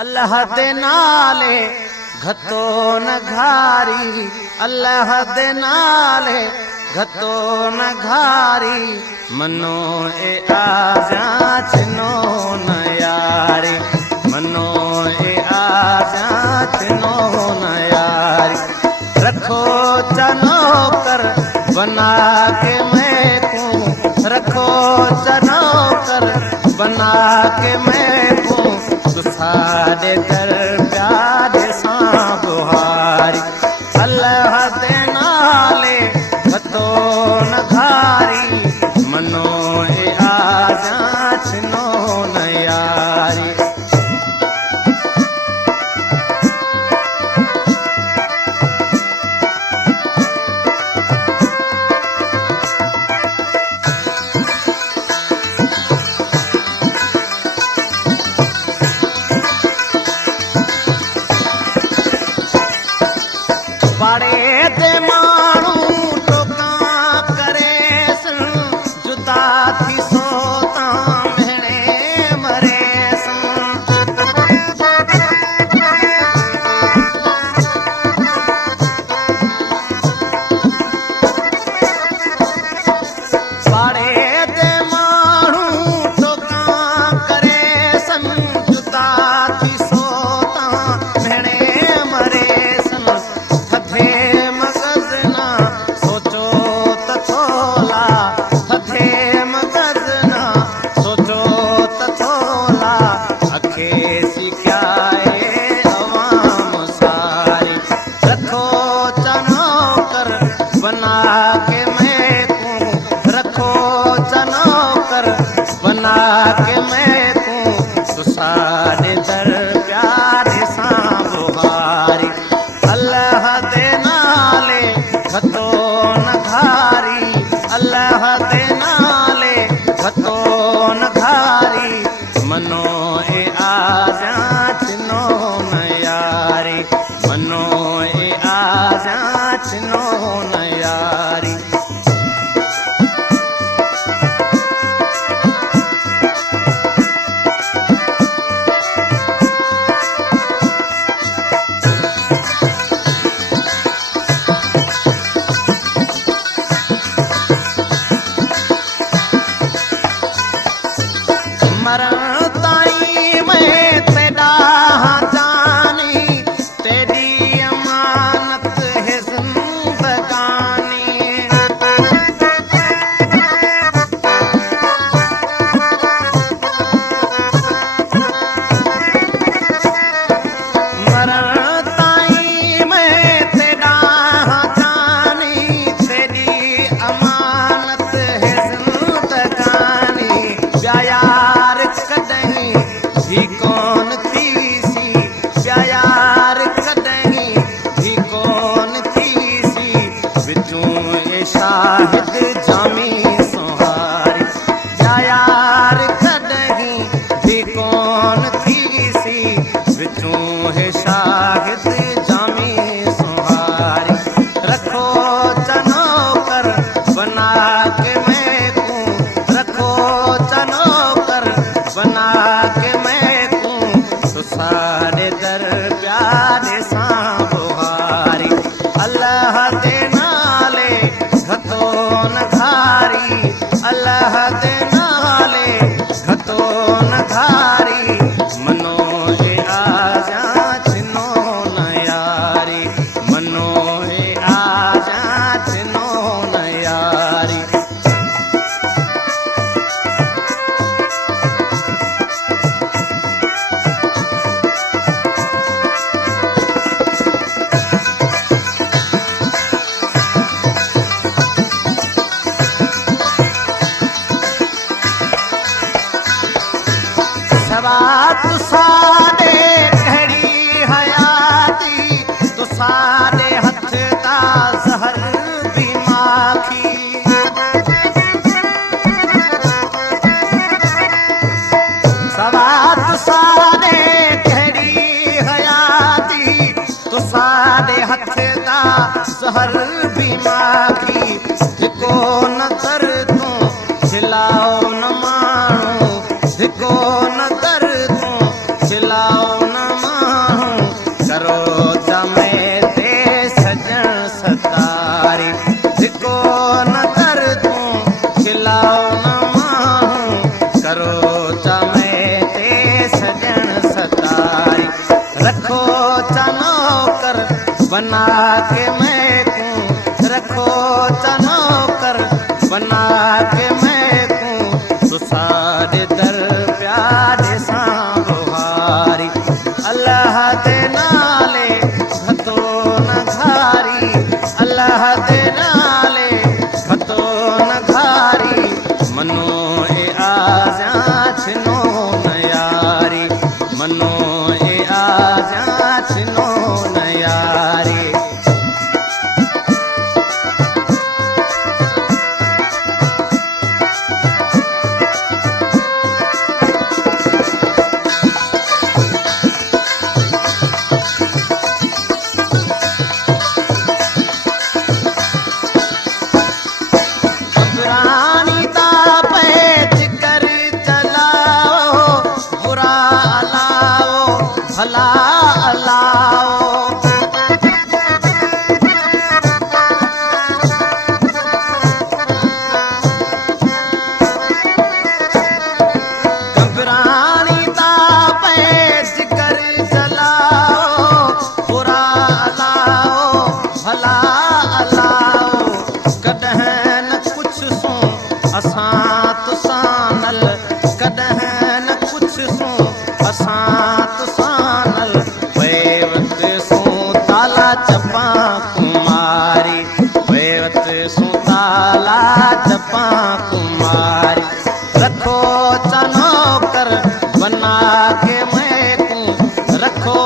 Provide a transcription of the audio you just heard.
अल्लाह दे नाले घतो न घारी, अल्लाह दे नाले घतो न घारी, मनो ए आजा चिनो न यारी, मनो ए आजा चिनो न यारी। रखो चनो कर बना के मैं को, रखो चनो कर बना के मैं को, तू सारे दर प्यारे सां बुहारी। अल्लाह दे नाले घतो न घारी, मनो ए आजा चिनो न यारी। बाड़े ते माण्हू टोका करे सन, जुदा थी सो तां भेणे मरे सन। बाड़े ते माण्हू टोका करे सन, जुदा थी सो तां भेणे मरे सन। थधे मगज़ ना सोचो त थोला, थधे मगज़ ना सोचो त थोला, अखे सिकाए अवाम सारी। रखो चनो कर बना के मैं को, रखो चनो कर बना के मैं को, तो सारे दर प्यारे सां बुहारी। अल्लाह दे नाले घतो न घारी, अल्लाह दे नाले घतो न घारी, मनो ए आजा चिनो न यारी, मनो ए आजा चिनो न यारी। मरण ताईं मैं तेरा जानी, तेरी अमानत है जिंदगानी। मरण ताईं मैं तेरा जानी, तेरी अमानत है जिंदगानी। प्यार कदहीं भी कौन थीसी, प्यार कदहीं भी कौन थीसी, विचूं ए शाहिद जामी सुहारी। प्यार कदहीं भी कौन थीसी, विचूं ए शाहिद जामी सुहारी। रखो चनो कर बना के मैं को, रखो चनो बना के मैं को, तो सारे दर प्यारे सां बुहारी। अल्लाह दे नाले घतो न घारी, अल्लाह दे नाले घतो न घारी, मनो ए आजा चिनो न यारी, मनो ए आजा चिनो न यारी। सवात सारे कड़ी हयाती, तो सारे हथ दा ज़हर भी माखी। सवात सारे कड़ी हयाती, तो सारे हथ दा ज़हर भी माखी। हिको न कर तूं खिलाओ न माण्हू, हिको न कर तूं खिलाओ न जांचनो न यारी। घबरानी ता पैच कर चलाओ, बुरा अलाओ भला अलाओ। घबरानी ता पैच कर चलाओ, बुरा अलाओ भला अलाओ। कॾहिं न कुछ सूं असां तुसां नल, कॾहिं न कुछ सूं असां तुसां नल। वेवत सूं ताला चपां कुमारी, वेवत सूं ताला चपां कुमारी। रखो चनो कर बना के मैं तूं, रखो